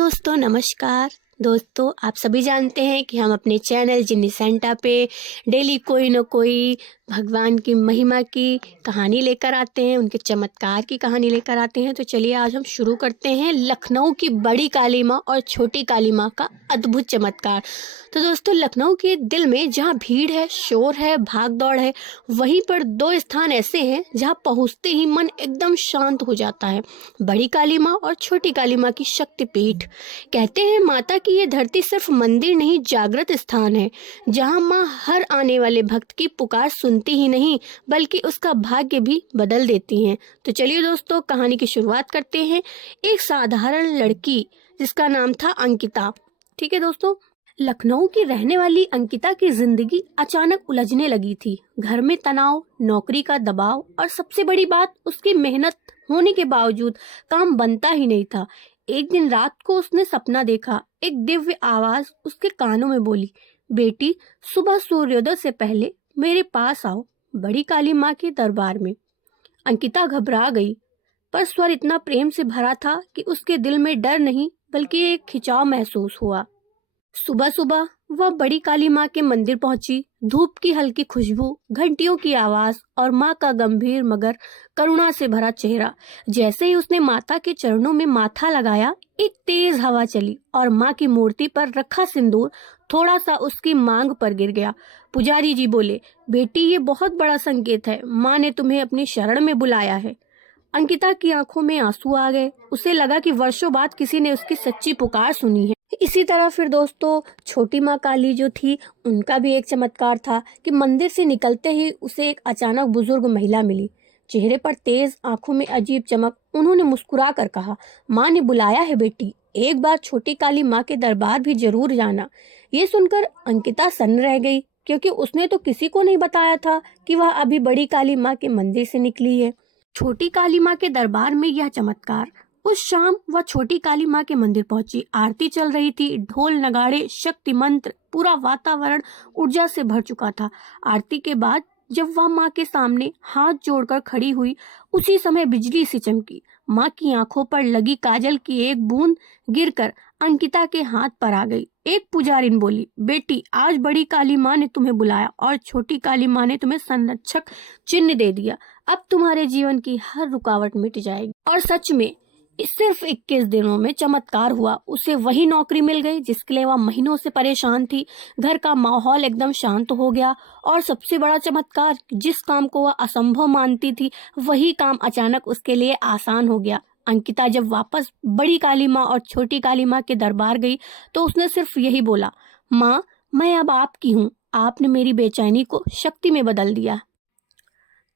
दोस्तों नमस्कार। दोस्तों आप सभी जानते हैं कि हम अपने चैनल जिन्नी सेंटा पे डेली कोई न कोई भगवान की महिमा की कहानी लेकर आते हैं, उनके चमत्कार की कहानी लेकर आते हैं। तो चलिए आज हम शुरू करते हैं लखनऊ की बड़ी काली माँ और छोटी काली माँ का अद्भुत चमत्कार। तो दोस्तों लखनऊ के दिल में जहाँ भीड़ है, शोर है, भाग दौड़ है, वहीं पर दो स्थान ऐसे हैं जहाँ पहुँचते ही मन एकदम शांत हो जाता है। बड़ी काली माँ और छोटी काली माँ की शक्तिपीठ। कहते हैं माता की ये धरती सिर्फ मंदिर नहीं, जागृत स्थान है, जहाँ माँ हर आने वाले भक्त की पुकार सुनती ही नहीं बल्कि उसका भाग्य भी बदल देती हैं। तो चलिए दोस्तों कहानी की शुरुआत करते हैं। एक साधारण लड़की जिसका नाम था अंकिता। ठीक है दोस्तों, लखनऊ की रहने वाली अंकिता की जिंदगी अचानक उलझने लगी थी। घर में तनाव, नौकरी का दबाव और सबसे बड़ी बात, उसकी मेहनत होने के बावजूद काम बनता ही नहीं था। एक दिन रात को उसने सपना देखा। एक दिव्य आवाज उसके कानों में बोली, बेटी सुबह सूर्योदय से पहले मेरे पास आओ, बड़ी काली माँ के दरबार में। अंकिता घबरा गई, पर स्वर इतना प्रेम से भरा था कि उसके दिल में डर नहीं बल्कि एक खिंचाव महसूस हुआ। सुबह सुबह वह बड़ी काली माँ के मंदिर पहुंची। धूप की हल्की खुशबू, घंटियों की आवाज और माँ का गंभीर मगर करुणा से भरा चेहरा। जैसे ही उसने माता के चरणों में माथा लगाया, एक तेज हवा चली और माँ की मूर्ति पर रखा सिंदूर थोड़ा सा उसकी मांग पर गिर गया। पुजारी जी बोले, बेटी ये बहुत बड़ा संकेत है, माँ ने तुम्हें अपनी शरण में बुलाया है। अंकिता की आंखों में आंसू आ गए। उसे लगा कि वर्षों बाद किसी ने उसकी सच्ची पुकार सुनी है। इसी तरह फिर दोस्तों छोटी माँ काली जो थी, उनका भी एक चमत्कार था कि मंदिर से निकलते ही उसे एक अचानक बुजुर्ग महिला मिली। चेहरे पर तेज, आंखों में अजीब चमक। उन्होंने मुस्कुरा कर कहा, माँ ने बुलाया है बेटी, एक बार छोटी काली माँ के दरबार भी जरूर जाना। ये सुनकर अंकिता सन्न रह गई, क्योंकि उसने तो किसी को नहीं बताया था कि वह अभी बड़ी काली माँ के मंदिर से निकली है। छोटी काली माँ के दरबार में यह चमत्कार। उस शाम वह छोटी काली माँ के मंदिर पहुंची। आरती चल रही थी, ढोल नगाड़े, शक्ति मंत्र, पूरा वातावरण ऊर्जा से भर चुका था। आरती के बाद जब वह माँ के सामने हाथ जोड़कर खड़ी हुई, उसी समय बिजली सी चमकी। माँ की आंखों पर लगी काजल की एक बूंद गिरकर अंकिता के हाथ पर आ गई। एक पुजारिन बोली, बेटी आज बड़ी काली माँ ने तुम्हें बुलाया और छोटी काली माँ ने तुम्हें संरक्षक चिन्ह दे दिया। अब तुम्हारे जीवन की हर रुकावट मिट जाएगी। और सच में सिर्फ 21 दिनों में चमत्कार हुआ। उसे वही नौकरी मिल गई जिसके लिए वह महीनों से परेशान थी। घर का माहौल एकदम शांत हो गया और सबसे बड़ा चमत्कार, जिस काम को वह असंभव मानती थी वही काम अचानक उसके लिए आसान हो गया। अंकिता जब वापस बड़ी काली माँ और छोटी काली माँ के दरबार गई तो उसने सिर्फ यही बोला, माँ मैं अब आपकी हूँ, आपने मेरी बेचैनी को शक्ति में बदल दिया।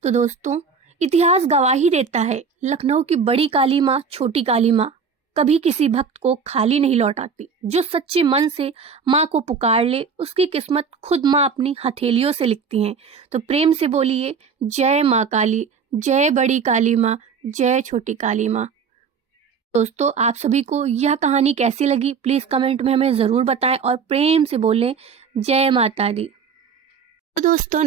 तो दोस्तों इतिहास गवाही देता है, लखनऊ की बड़ी काली माँ, छोटी काली माँ कभी किसी भक्त को खाली नहीं लौटाती। जो सच्चे मन से माँ को पुकार ले, उसकी किस्मत खुद माँ अपनी हथेलियों से लिखती हैं। तो प्रेम से बोलिए, जय माँ काली, जय बड़ी काली माँ, जय छोटी काली माँ। दोस्तों आप सभी को यह कहानी कैसी लगी प्लीज कमेंट में हमें जरूर बताएं और प्रेम से बोलें, जय माता दी। तो दोस्तों